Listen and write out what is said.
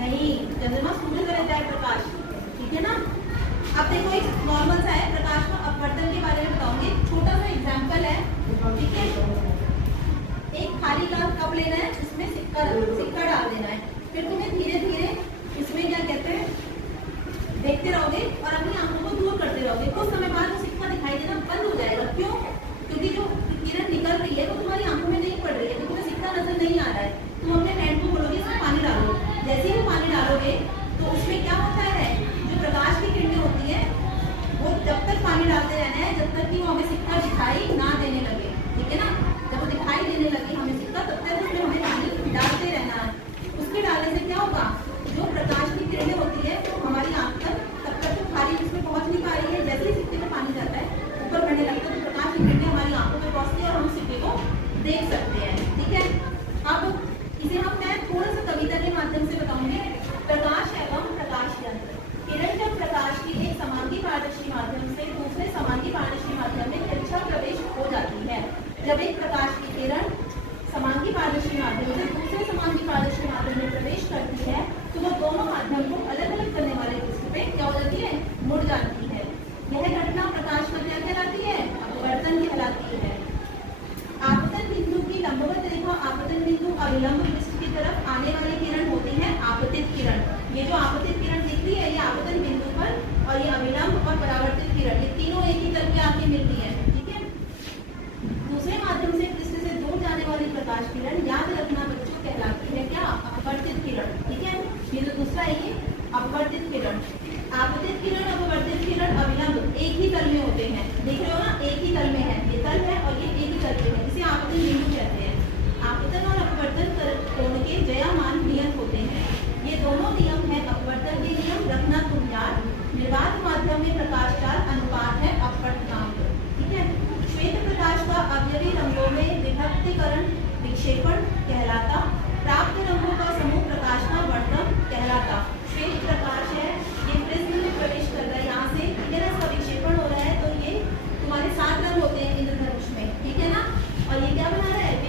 नहीं, चंद्रमा सूर्य से रहता है प्रकाश, ठीक है ना। अब देखो एक नॉर्मल सा है प्रकाश का अपवर्तन के बारे में बताऊंगी, छोटा सा एग्जांपल है, ठीक है। एक खाली ग्लास कप लेना है, इसमें सिक्का डाल देना है, फिर तुम्हें धीरे धीरे इसमें क्या कहते हैं देखते रहोगे और अपनी आंखों को दूर करते रहोगे। कुछ समय बाद वो सिक्का दिखाई देना बंद हो जाएगा। क्यों? क्योंकि जो किरण निकल रही है वो तुम्हारी आंखों में नहीं पड़ रही है, तो तुम्हें सिक्का नजर नहीं आ रहा है। तुम अपने हैंड को बोलोगे इसमें पानी डालो, जैसे ही पानी डालोगे तो उसमें क्या होता है, जो प्रकाश की किरणें होती है वो जब तक पानी डालते रहना है जब तक कि वो हमें सिक्का दिखाई ना देने लगे, ठीक है ना। जब वो दिखाई देने लगे हमें सिक्का, तब तक उसमें हमें पानी डालते रहना है। उसके डालने से क्या होगा, जो प्रकाश की किरणें होती है तो हमारी आंख तक तब तक तो खाली उसमें पहुंच नहीं पा रही है। जैसे ही सिक्के में पानी जाता है ऊपर बढ़ने लगता है तो प्रकाश की किरणें हमारी आंखों में पहुंचती है और हम सिक्के को देख सकते हैं, ठीक है। अब इसे मैं थोड़ा सा कविता के माध्यम से बताऊंगी। प्रकाश एवं प्रकाश यंत्र। किरण जब प्रकाश की एक समांगी पारदर्शी माध्यम से दूसरे समांगी पारदर्शी माध्यम में तिरछा प्रवेश हो जाती है। जब एक प्रकाश की किरण समांगी पारदर्शी माध्यम से दूसरे समांगी पारदर्शी माध्यम में प्रवेश करती है तो वह दोनों माध्यम को अलग अलग करने वाले पृष्ठ पे क्या हो जाती है, मुड़ जाती है। यह घटना प्रकाश का क्या कहलाती है, अपवर्तन कहलाती है। आपतन बिंदु की लंबवत रेखा आपतन बिंदु अविलंब पृष्ठ की तरफ आने वाली किरण होती है आपतित किरण। ये जो आपतित किरण दिख रही है ये आपतन बिंदु पर, और ये अविलंब और परावर्तित किरण, ये तीनों एक ही तल पे आके मिलती है।